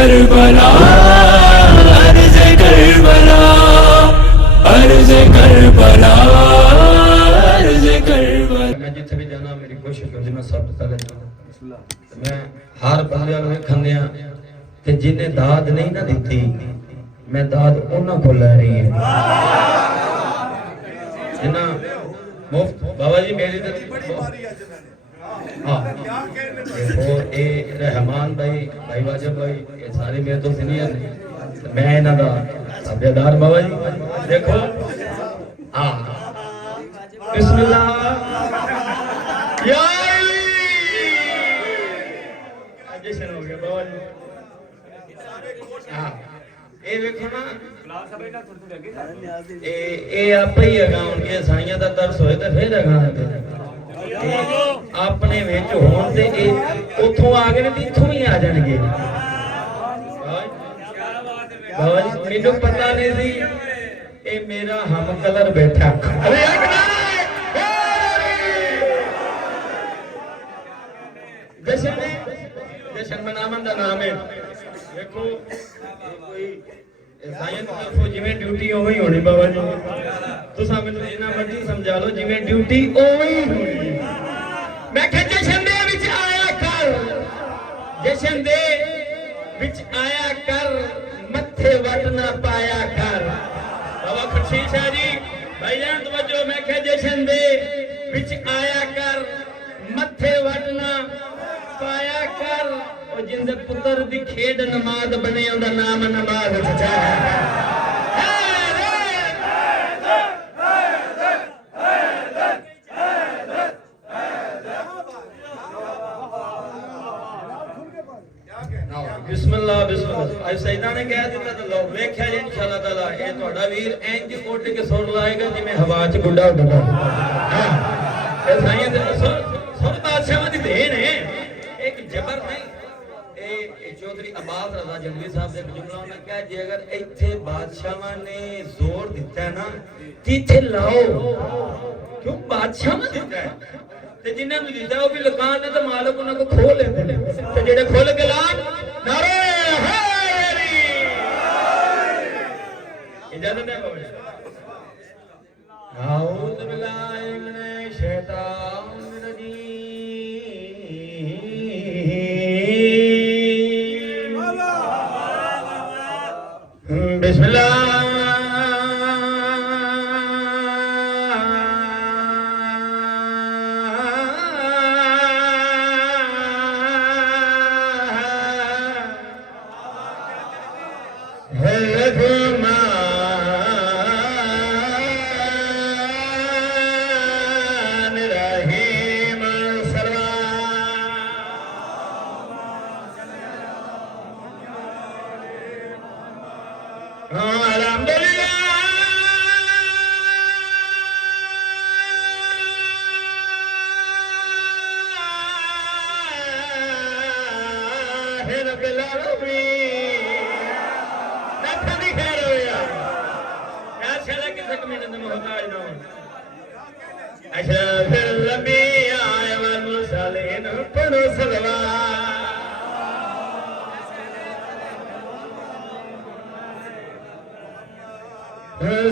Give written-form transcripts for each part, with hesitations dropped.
Karbala अर्ज़ Karbala अर्ज़ Karbala अर्ज़ करबला। मैं जिथे भी जाना मेरी कोशिश होती मैं सब तक जाना। मैं हर बंदे नूं वेखंदियां ते जिन्ने दाद नहीं ना दित्ती मैं दाद उन्हां को लै रही है। जिन्ना मुफ्त बाबा जी मेरी तो हाँ ये रहमान भाई भाई वाजिब भाई ये सारे मेरे तो सीनियर ने मैं इन्हां दा ताबेदार। बाबा जी देखो हाँ बिस्मिल्लाह या जैसे हो गया बाबा जी। हाँ ये देखो ना ये आप ही अगाउंगे साइयां दा दर्श होए ते फिर अगाउंगे अपने विच होण ते उथों आ गए ते इथों ही आ जाणगे। बाबा जी मैनूं पता नहीं सी ये मेरा हम कलर बैठा। अरे जशन में जशन मनावन का नाम है। देखो कोई साइंस तरफों जिवें ड्यूटी उवें ही होनी। बाबा जी तुसां मैनूं जिन्ना मर्जी समझा लो जिवें ड्यूटी उवें ही होनी। मैं कह जशन दे विच आया कर जशन दे विच आया कर मत्थे वट ना पाया कर। बाबा खुशीश है जी भाईजान तवज्जो। मैं कह जशन दे विच आया कर मत्थे वट ना पाया कर और जिंदे पुत्र दी खेड नमाज बने उनका नाम नमाज चाहे। बिस्मिल्लाह बिस्मिल्लाह आज सैयदा ने कह दिता तो लो वेख्या जी इंशाअल्लाह ताला ये ਤੁਹਾਡਾ ਵੀਰ इंज ਉੱਡ के सुर लाएगा जिवें हवा च गुड्डा ਉੱਡਦਾ। हां ਇਹ ਸਾਈਆਂ ਦੇ ਸੁਰ ਬਾਦਸ਼ਾਹਾਂ ਦੀ ਦੇਣ ਹੈ एक जबर नहीं। चौधरी अब्बास रज़ा जंगली साहब ने जुमला उन्होंने कहा जे अगर इत्थे बादशाहां ने जोर दिता है ना कि इत्थे लाओ क्यों बादशाहां दिता है ते जिन्हां नूं दिता है वो भी लकान ने ते मालिक उन्हां को खो लेंदे ने ते जेड़े खुल के लान नारे हैरी इजाजत है बाबा औज़ु बिल्लाहि मिनश शैतानिर रजीम। बिस्मिल्लाह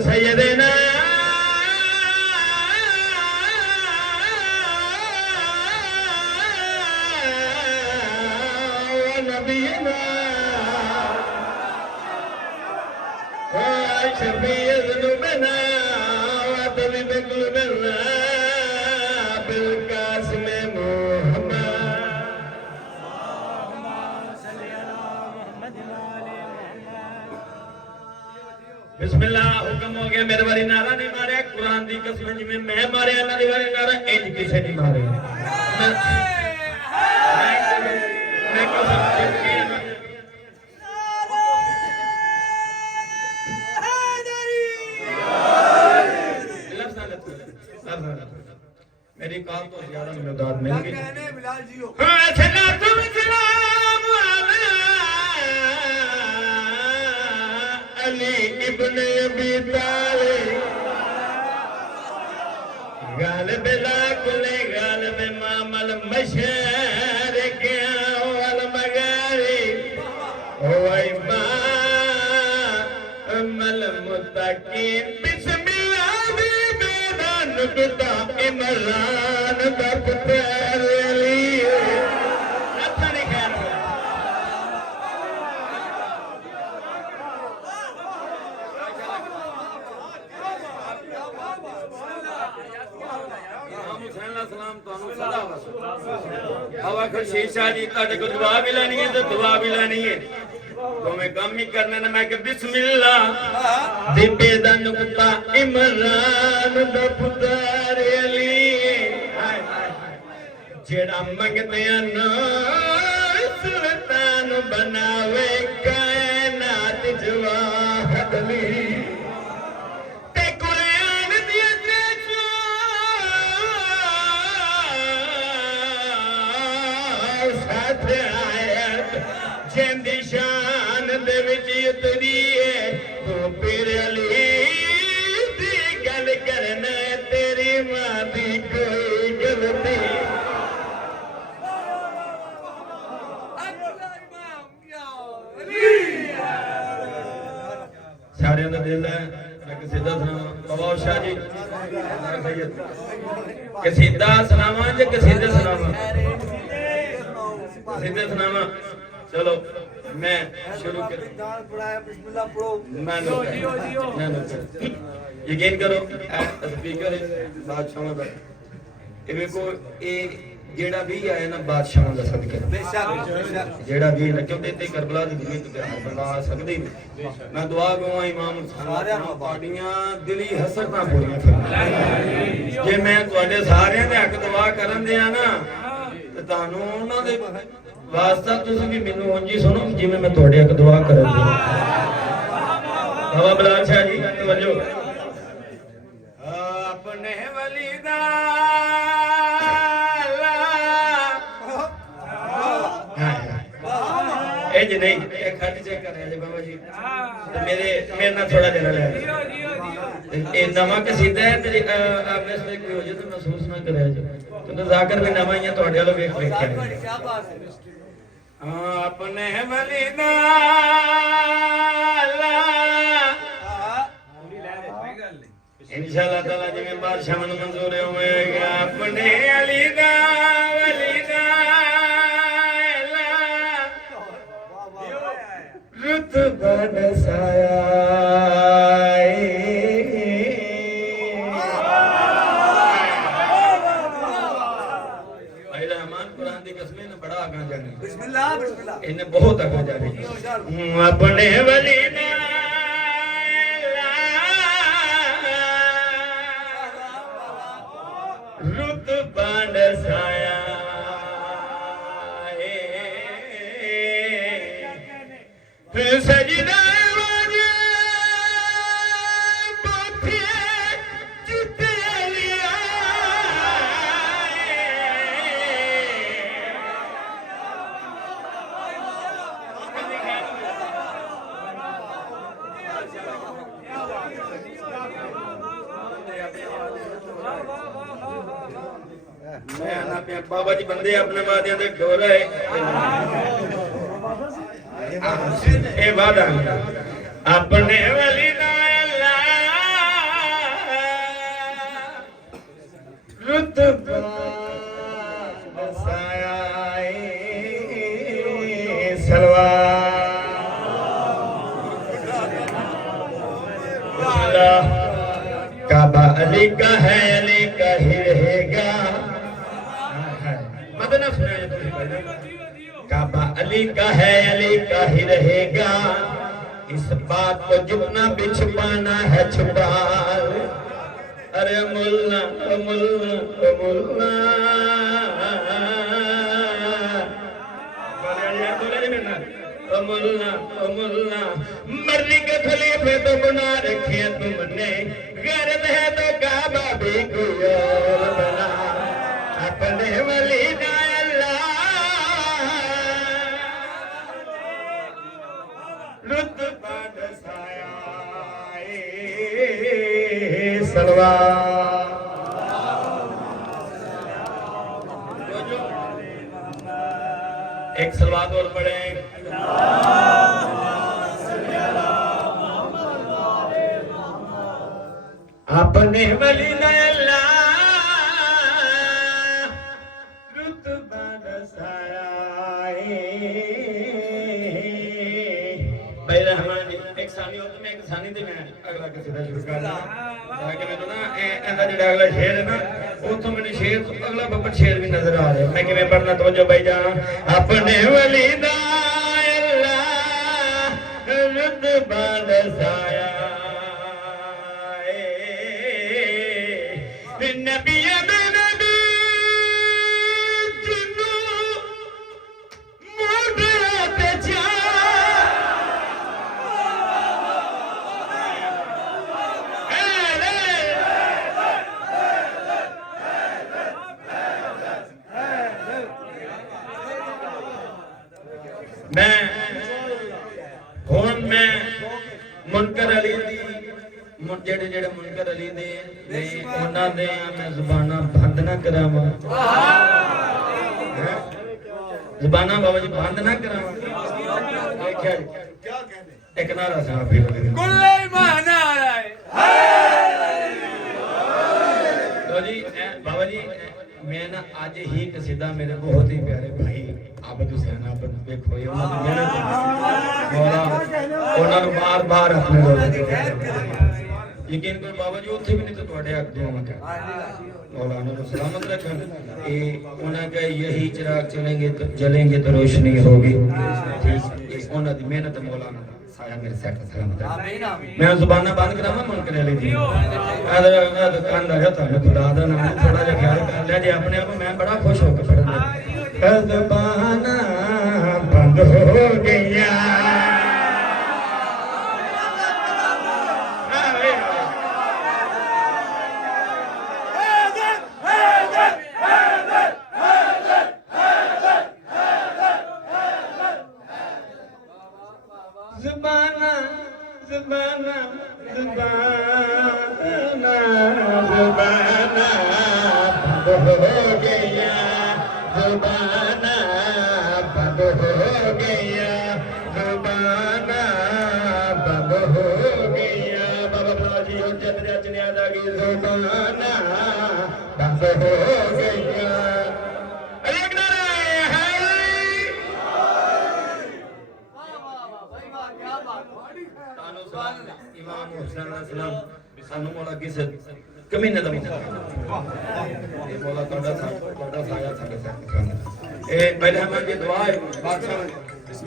सैयदना नबीना शफीअ ज़ुनूबना व तबीब क़ुलूबना बिलकासिम बिस्मिल्लाह हुक्म हो गया। मेरे बारी नारा नहीं मारे कुरान दी कसम जिवें मैं मारे अल्लाह दी बारी नारा इंज किसे नहीं मारे। मैं कसम चुकी मेरी काम तो ज्यादा मदद मिल गई। अली इब्ने अबी तालिब गालिब ला कुले गालिब मामल मशरिक वल मगारिब मल मुतकीन बिस्मिल्लाह दी बेदान गुदा इमरान दा पुत्र अली अच्छा नहीं खैर सलाम ਤੁਹਾਨੂੰ ਸਦਾ हवा शीशा जी ਤੁਹਾਡੇ ਕੋਲ ਦੁਆ ਵੀ ਲੈਣੀ ਹੈ ਤੇ ਦੁਆ ਵੀ ਲੈਣੀ ਹੈ ਦੋਵੇਂ ਕੰਮ ਹੀ ਕਰਨੇ ਨੇ ਮੈਂ ਕਿ ਬਿਸਮਿਲ੍ਲਾ ਦੇ ਬੇਦਾ ਨੁਕਤਾ ਇਮਰਾਨ ਦਾ ਪੁੱਤਰ ਅਲੀ ਹਾਏ ਹਾਏ ਜਿਹੜਾ ਮੰਗਦਿਆਂ ਨਾ ਸੁਲਤਾਨ ਬਣਾਵੇ ਕਾਇਨਾਤ ਜਵਾਹਦ ਅਲੀ जिंदी शान दे विच उतरी है तू पीर अली दी गल करना तेरी मां दी कोई गलती सारे दा दिल है कसीदा सुनावा बाबा शाह जी कसीदा सुनावा जे कसीदे सुनावा कसीदे सुनावा चलो मैं शुरू कर यकीन करो स्पीकर बादशाह दा देखो ये जेड़ा भी आया ना बादशाह दा सदका जेड़ा भी ना क्योंकि ते करबला दी दुनिया ते बना सकदे मैं दुआ करूं इमाम सारे पार्टियां दिली हसरतां पूरीਆਂ कर जे मैं ਤੁਹਾਡੇ ਸਾਰਿਆਂ ਦੇ ਹੱਕ ਦੁਆ ਕਰਨ ਦਿਆਂ ਨਾ ਤੇ ਤੁਹਾਨੂੰ ਉਹਨਾਂ ਦੇ वास्ता तुसी भी मेनू उंजी सुनो जिवें मैं तुहाडे अग दुआ करन दी बाबा बिलाल शाह जी तवज्जो अपने वली दा इंज नहीं एक खट चेक कर रहे बाबा जी तो मेरे ना थोड़ा देना ले ये नवा कसीदा है तेरी आपने इस पे कोई हो जाए तो महसूस ना करे तो नजाकर भी नवा ही है तुहाडे वालों वेख वेख्या अपने वलीदा इंशाअल्लाह ताला जिवें बादशाह नूं मंजूर होवेगा अपने वलीदा वलीदा रुतबा दसाया इन्हें बहुत आगे जाने अपने वली रुत बांड साया सजना बाबा जी बंदे अपने वादियां दे डोर है ए वादा अपने वली दा रुतबा बसाया सलवा काबा अली का है अली का ही रहेगा काबा अली का है अली का ही रहेगा इस बात को जितना भी छुपाना है छुपा अरे मुल्ला मुल्ला मुल्ला मुल्ला मुल्ला मर्जी के खलीफे तो बना रखे तुमने गरज है तो काबा भी कोई और बना अपने वली दा रुतबा दसाया सलवा एक सलवात और पढ़े अपने वली ने अल्लाह रुतबा दसाया भाई रहमान जी एक सानी हो तो मैं एक सानी ते मैं अगला किसी शुरू कर दा ताकि मैंने ना एंदा जेड़ा अगला शेर है ना उतो मैंने शेर अगला बब्बर शेर भी नजर आ रहा है मैं किवें पढ़ना तवज्जो भाई जान अपने वली दा अल्लाह रुतबा दसाया नबी नबी जिन्नू मोढ़े ते जा मैं हुण मैं मुनकर अली दी जेड़े जेड़े मुनकर अली दे उन्हां दे मैं जुबाना बंद ना करावां जुबाना बाबा जी बंद ना करावां देखिया क्या कहंदे एक नारा साहब भी कुल्ले ईमान आए तो जी बाबा जी मैं ना आज ही कसीदा मेरे बहुत ही प्यारे भाई आबद हुसैन आबद देखो ये उन्होंने मेहनत मौला उन्होंने बार-बार अपने यकीन कर बाबा जी उत्थे भी नहीं तो ਤੁਹਾਡੇ हक दो मैं मौला उन्होंने सलामत रखन ये उन्होंने कहा यही चिराग चलेंगे तो जलेंगे तो रोशनी होगी ठीक उन्होंने दी मेहनत मौला ने साया मेरे सेट सलामत आमीन आमीन मैं जुबाना बंद करावा मन करे ले जी अदर दुकानदार है तो खुदा दा नाम थोड़ा जिहा ख्याल कर ले जे अपने आप मैं बड़ा खुश होकर पढ़दा जुबाना बंद हो गया जुबाना जुबाना जुबाना जुबाना बंद हो गया जुबाना बंद हो गया जुबाना बंद हो गया बाबा बाजी उज्जत रचने दागी जुबाना बंद हो गया इमाम हुसैन अलैहिस्सलाम सानू मौला किसे कमीने दा मौला तोड़ा साया साडे साथ ए भाई रहमान की दुआ है बादशाह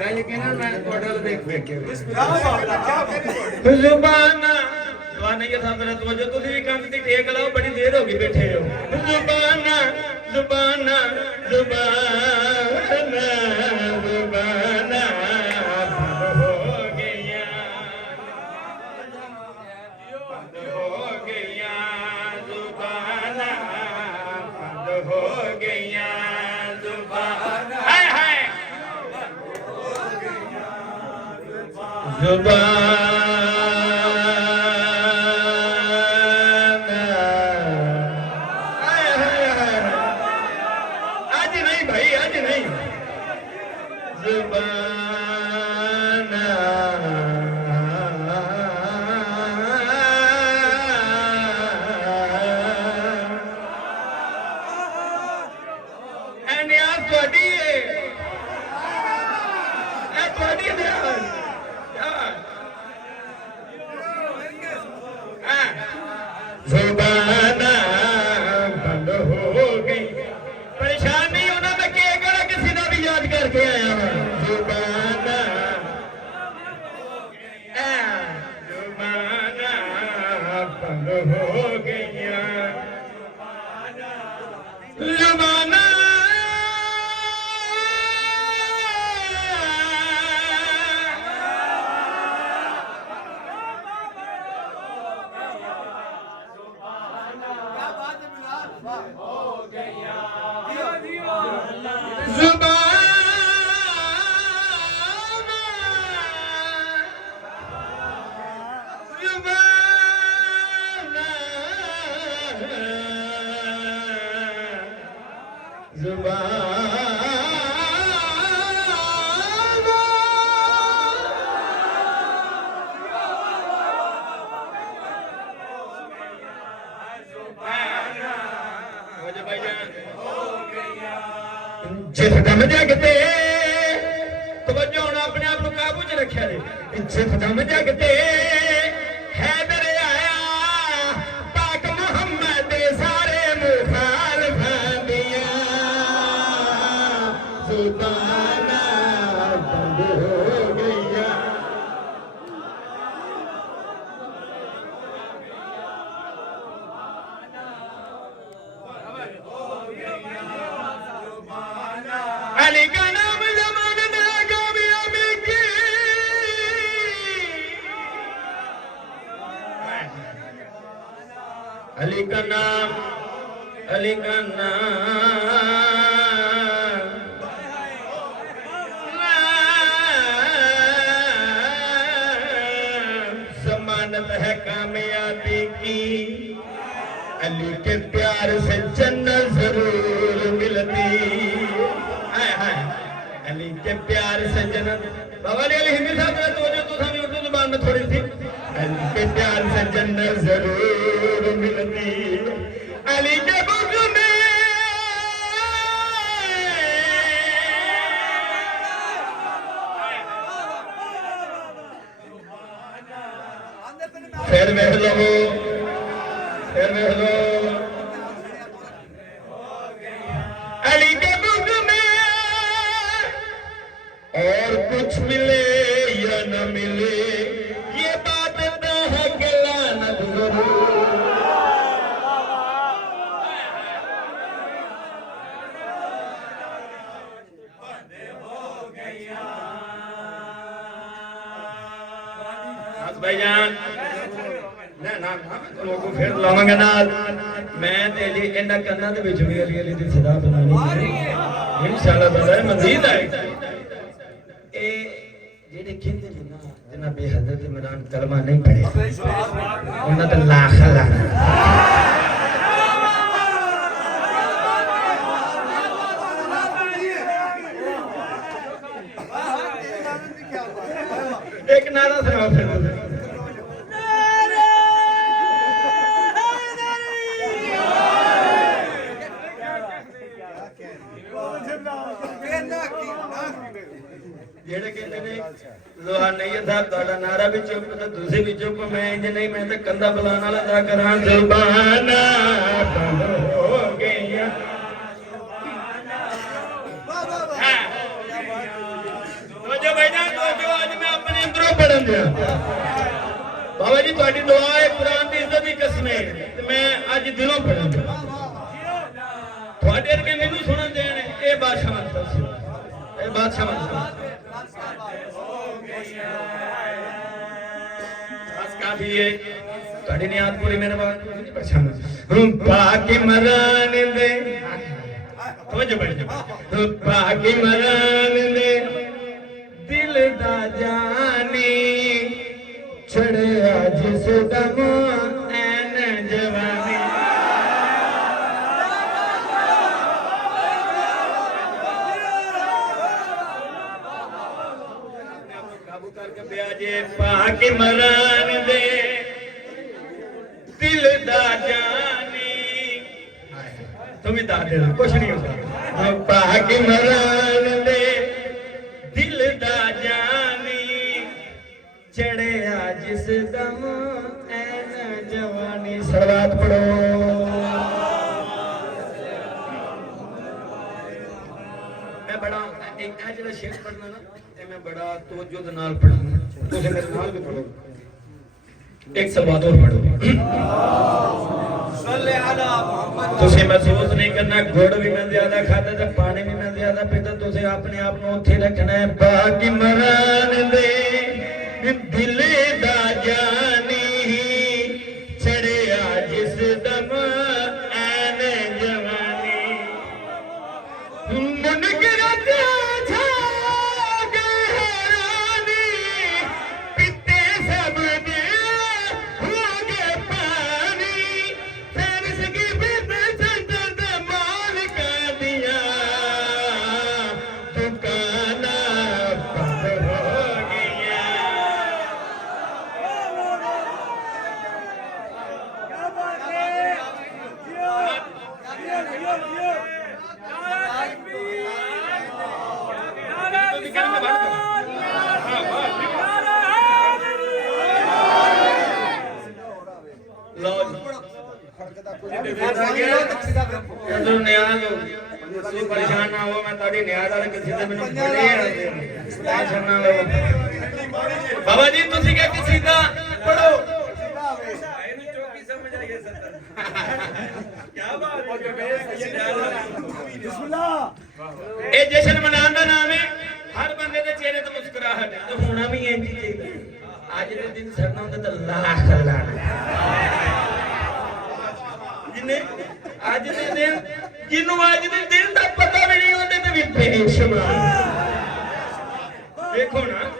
मैं यकीनन मैं तोड़े देख के जुबाना दुआ नहीं था मेरा तवज्जो तुसी भी काम दी टेक लाओ बड़ी देर हो गई बैठे हो जुबाना जुबाना जुबाना जुबाना आज नहीं भाई आज नहीं जुबाना थोड़ी ਪਿੱਛੇ ਖਦਮ ਜਗਤੇ ਤਵੱਜੋ ਹੁਣ ਆਪਣੇ ਆਪ ਨੂੰ ਕਾਬੂ 'ਚ ਰੱਖਿਆ ਜੇ ਪਿੱਛੇ ਖਦਮ ਜਗਤੇ हैदर आया पाक मोहम्मद सारे मुखालफां दियां जुबाना बंद हो गईया अली का नाम जमाने में कामयाबी की अली का नाम जमानत है कामयाबी की अली के प्यार से जन्नत जरूर मिलती है अली के प्यार से जन्नत बाबा ने अली हिंदी साहब ने तो जो तो सामने उर्दू जुबान में थोड़ी सी अली के प्यार से जन्नत जरूर मिलती अली के बुग में फिर वेख लो अली के बुग में और कुछ मिले या न मिले ये बात न है कि लानत जरूर भाईजान ना लोगों फिर लावांगा नाल मैं ते जी इन्ना करना दे विच भी अली अली दी सदा बनानी इंशाअल्लाह ताला मजीद है ए जेडे कहंदे ने ना जनाब हजरत इमरान कलमा नहीं पढ़े उन्हां ते लाख लाना एक नारा सुनाओ फिर जेड़े कहते ने लोहा नहीं साहब ਤੁਹਾਡਾ नारा भी चुप तो ਤੁਸੀਂ भी चुप मैं इंज नहीं मैं तो कंधा बुलाने वाला अदा करा जुबाना बंद हो गईया तो जो भाईजान तो जो आज मैं अपने अंदरों पढ़न दिया बाबा जी ਤੁਹਾਡੀ दुआ है कुरान की इज्जत की कसम है ते मैं आज दिलों पढ़न दिया ਤੁਹਾਡੇ अरगे मैनू सुनन देन ए बादशाह मत ए बादशाह मत काफी है ਤੁਹਾਡੀ ਨਿਆਤ ਪੂਰੀ ਮਿਹਰਬਾਨੀ ਪਛਾਣ ਪਾਕੀ ਮਰਾਨ ਦੇ ਤਵੱਜੋ ਬੈਠ ਪਾਕੀ ਮਰਾਨ ਦੇ ਦਿਲ ਦਾ ਜਾਨੀ ਛੜਿਆ ਜਿਸ ਦਮ ਐਨ ਜਵਾਨੀ ਕਾਬੂ ਕਰਕੇ ਬਿਆਜੇ ਪਾਕੀ ਮਰਾਨ ਦੇ दिल दा जानी तुम ही दाद देना कुछ नहीं होता पाक मरान दे दिल दा जानी चढ़े जिस दम ऐन जवानी सलावत पढ़ो मैं बड़ा एक जो शेर पढ़ना ना मैं बड़ा तवज्जो दे नाल पढ़ना तुसीं मेरे नाल भी पढ़ो एक सलवात और पढ़ो तुसीं महसूस नहीं करना गुड़ भी मैं ज्यादा खाता ते पानी भी मैं ज्यादा पीता तुसीं अपने आप को उत्थे रखना है पाक मरान दे दिल दा जानी चढ़िया जिस दम ऐन जवानी मुनकरत ਜਦੋਂ ਨਿਆਜ਼ ਹੋ ਤੁਸੀਂ ਪਰੇਸ਼ਾਨ ਨਾ ਹੋ ਮੈਂ ਤੁਹਾਡੀ ਨਿਆਜ਼ ਵਾਲੇ ਕਿਸੇ ਤੇ ਮੈਨੂੰ ਬੜੇ ਟੈਨਸ਼ਨ ਨਾ ਲਓ ਬਾਬਾ ਜੀ ਤੁਸੀਂ ਕਿਹਾ ਕਿਸੇ ਦਾ ਪੜੋ ਇਹਨੂੰ ਚੋਕੀ ਸਮਝ ਆਈਏ ਸੱਤਰ ਕੀ ਬਾਤ ਇਹ ਜਸ਼ਨ ਮਨਾਉਣ ਦਾ ਨਾਮ ਹੈ ਹਰ ਬੰਦੇ ਦੇ ਚਿਹਰੇ ਤੇ ਮੁਸਕਰਾਹਟ ਤੇ ਹੋਣਾ ਵੀ ਇੰਜ ਹੀ ਚਾਹੀਦਾ ਅੱਜ ਦੇ ਦਿਨ ਸਰਨਾ ਹੁੰਦਾ ਤਾਂ ਲੱਖ ਲਾਣਾ ਜਿਹਨੇ ਅੱਜ ਦੇ ਦਿਨ ਜਿਹਨੂੰ ਅੱਜ ਦੇ ਦਿਨ ਦਾ ਪਤਾ ਵੀ ਨਹੀਂ ਉਹਦੇ ਤੇ ਵੀ ਬੇਸ਼ੁਮਾਰ ਦੇਖੋ ਨਾ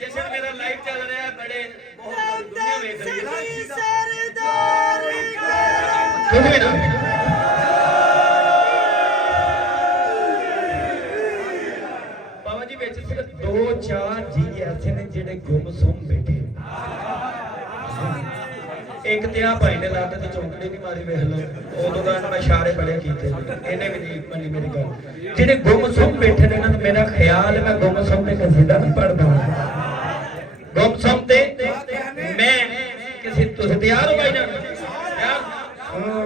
ਜਸ਼ਨ ਮੇਰਾ ਲਾਈਵ ਚੱਲ ਰਿਹਾ ਬੜੇ ਬਹੁਤ ਦੁਨੀਆ ਵੇਖ ਰਹੀ ਹੈ ਤੁਸੀਂ ਨਾ ਬਾਬਾ ਜੀ ਵਿੱਚ ਸਿਰਫ 2-4 ਜੀ ਐਸੇ ਨੇ ਜਿਹੜੇ ਗੁੰਮਸੁੰਮ ਬੈਠੇ ਇੱਕ ਤੇ ਆ ਭਾਈ ਨੇ ਲੱਤ ਤੇ ਚੌਂਕੜੀ ਨਹੀਂ ਮਾਰੀ ਵੇਖ ਲਓ ਉਦੋਂ ਦਾ ਮੈਂ ਇਸ਼ਾਰੇ ਬੜੇ ਕੀਤੇ ਇਹਨੇ ਵੀ ਨਹੀਂ ਮੰਨੀ ਮੇਰੀ ਗੱਲ ਜਿਹੜੇ ਗੁੰਮਸੁੰਮ ਬੈਠੇ ਨੇ ਇਹਨਾਂ ਦਾ ਮੇਰਾ ਖਿਆਲ ਹੈ ਮੈਂ ਗੁੰਮਸੁੰਮ ਤੇ ਕਸੀਦਾ ਨਹੀਂ ਪੜਦਾ ਗੁੰਮਸੁੰਮ ਤੇ ਮੈਂ ਕਿਸੇ ਤੁਸੀਂ ਤਿਆਰ ਹੋ ਭਾਈ ਜਾਨ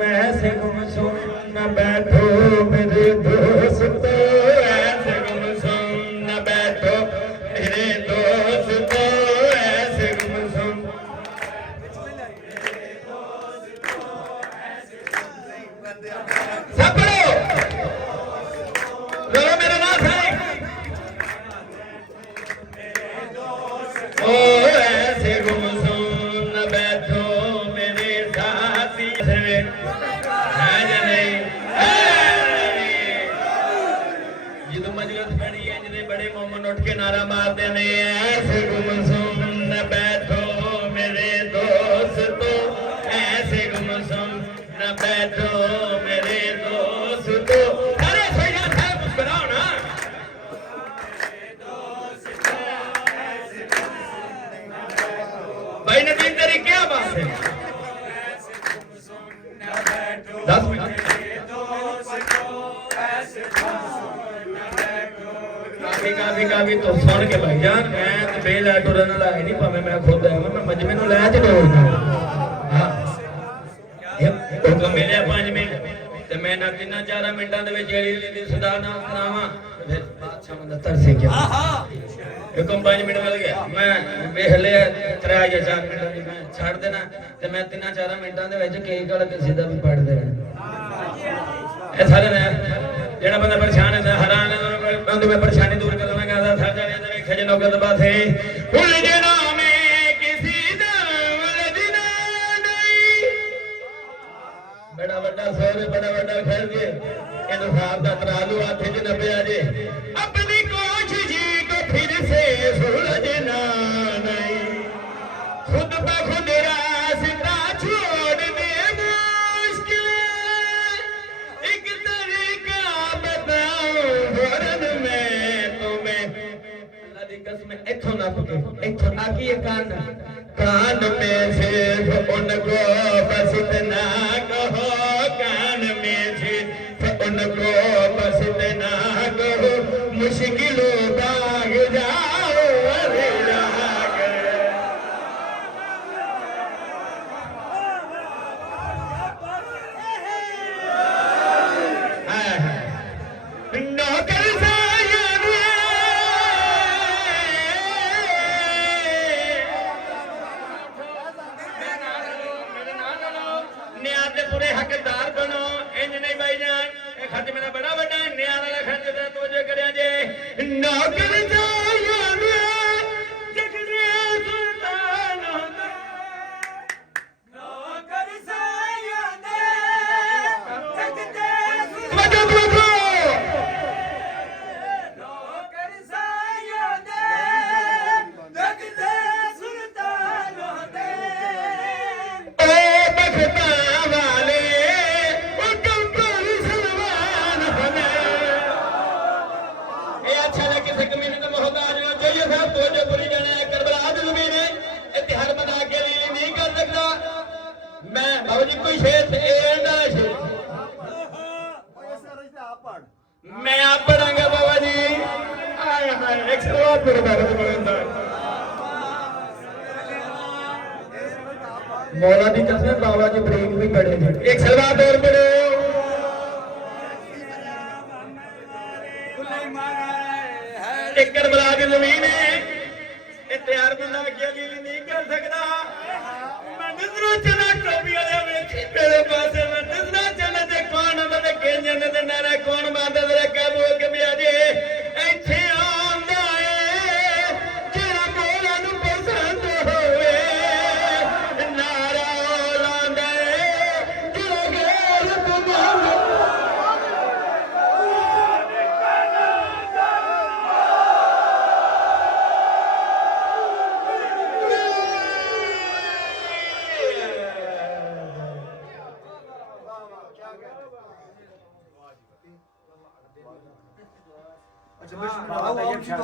ऐसे गुमसुम न बैठो मेरे दोस्त ऐसे गुमसुम न बैठो मेरे दोस्त ऐसे गुमसुम सब पढ़ो बोलो मेरा नाम है ओ ऐसे गुमसुम न बैठो मेरे साथी ਜਦੋਂ ਮਜਲਿਸ ਬਣੀ ਹੈ ਜਿਹਦੇ ਬੜੇ ਮੋਮਨ ਉੱਠ ਕੇ ਨਾਰਾ ਮਾਰਦੇ ਨੇ ਐਸੇ ਗੁਮਸੁਮ ਨ ਬੈਠੋ ਮੇਰੇ ਦੋਸਤੋ ਐਸੇ ਗੁਮਸੁਮ ਨ ਬੈਠੋ ਮੇਰੇ ਦੋਸਤੋ ਅਰੇ ਸੋਇਆ ਸਾਹਿਬ ਮੁਸਕਰਾਓ ਨਾ ਭਾਈ ਨਬੀ ਤੇਰੀ ਕੀ ਬਾਤ ਹੈ 10 ਮਿੰਟ ਕਾਫੀ ਤੋਂ ਸੁਣ ਕੇ ਭਾਈ ਜਾਨ ਮੈਂ ਤੇ ਬੇਲ ਟੁਰਨ ਵਾਲਾ ਹੈ ਨਹੀਂ ਭਾਵੇਂ ਮੈਂ ਖੁਦ ਆਇਆ ਮੈਂ ਮਜਮੇ ਨੂੰ ਲੈ ਤੇ ਡੋਲਦਾ ਹਾਂ ਇਹ ਉਹ ਮਿਲਿਆ 5 ਮਿੰਟ ਤੇ ਮੈਂ ਨਾ 3-4 ਮਿੰਟਾਂ ਦੇ ਵਿੱਚ ਜਿਹੜੀ ਦੀ ਸਦਾ ਨਾਮ ਸੁਣਾਵਾਂ ਫਿਰ ਬਾਦਸ਼ਾਹ ਦਾ ਤਰਸੇ ਗਿਆ ਹੁਕਮ 5 ਮਿੰਟ ਮਿਲ ਗਿਆ ਮੈਂ ਵੇਖ ਲਿਆ 3 ਜਾਂ 4 ਮਿੰਟਾਂ ਦੀ ਮੈਂ ਛੱਡ ਦੇਣਾ ਤੇ ਮੈਂ 3-4 ਮਿੰਟਾਂ ਦੇ ਵਿੱਚ ਕਈ ਗੱਲ ਕਿਸੇ ਦਾ ਵੀ ਪੜ੍ਹ ਦੇਣਾ ਇਹ ਸਾਰੇ ਨੇ ਜਿਹੜਾ ਬੰਦਾ ਪਰੇਸ਼ਾਨ ਹੈ ਹੈਰਾਨ ਹੈ ਉਹਨੂੰ ਮੈਂ ਪਰੇਸ਼ਾਨੀ ਦੂਰ ਕਰਨਾ ਚਾਹਦਾ ਥਾ ਜਾਣੇ ਤੇ ਖਜਨੋ ਗਦ ਬਾਥੇ ਭੁੱਲ ਜਣਾ ਮੈਂ ਕਿਸੇ ਦਾ ਵਲਦਨਾ ਨਹੀਂ ਬੜਾ ਵੱਡਾ ਸੋਹਰੇ ਬੜਾ ਵੱਡਾ ਖੈਰ ਜੀ ਇਹਨੂੰ ਸਾਹਬ ਦਾ ਤਰਾਲੂ ਹੱਥ 'ਚ ਨੱਪਿਆ ਜੇ ਆਪਣੀ ਕੋਸ਼ਿਸ਼ ਜੀ ਕੋ ਫਿਰ ਸੇ ਸੁਲਝਣਾ ਨਹੀਂ ਖੁਦ ਬਖੁਦ ਰਾਸਤਾ ਛੋੜ ਦੇ ਮੁਸ਼ਕਿਲ ਇੱਕ ਤਰੀਕਾ ਬਤਾਓ ਵਰਨ ਮੈਂ ਤੁਮੇ ਅੱਲਾ ਦੀ ਕਸਮ ਇੱਥੋਂ ਨਾ ਪਕੇ ਇੱਥੋਂ ਆ ਕੀ ਇਹ ਕਾਨ में सिर्फ उनको बस इतना कहो कान में सिर्फ उनको बस इतना कहो मुश्किलों भाग जाओ अरे राग नौकर पूरे हकदार बनो इंज नहीं भाई जान ये खर्च मेरा बड़ा बड़ा है नया वाला खर्च दे तो जो करे जे नौकर जाया जगने सुल्तान होता नौकर जाया दे जगने नौकर जाया दे जगने सुल्तान होते ओ बखता कोई शेर मैं आप पढ़ाऊंगा बाबा जी मौला की कसम बाबा जी ब्रेक भी पड़े थे एक सलवार दौर पड़े एक करबला की जमीन है तैयार बंदा अगे नहीं कर सकता मैं नजरों चला टोपी वाले वेखी मेरे पासे मैं नजरों चला ते कौन मत केंजन दे नारा कौन मांदा तेरा कब हो के भी आजे ਇੱਥੇ ਆਂਦਾ ਏ ਜਿਹੜਾ ਮੌਲਾ ਨੂੰ ਪਸੰਦ ਹੋਵੇ ਨਾਰਾ ਲਾਂਦਾ ਏ ਜਿਹੜਾ ਗੈਰ ਬਮਾਨ अच्छा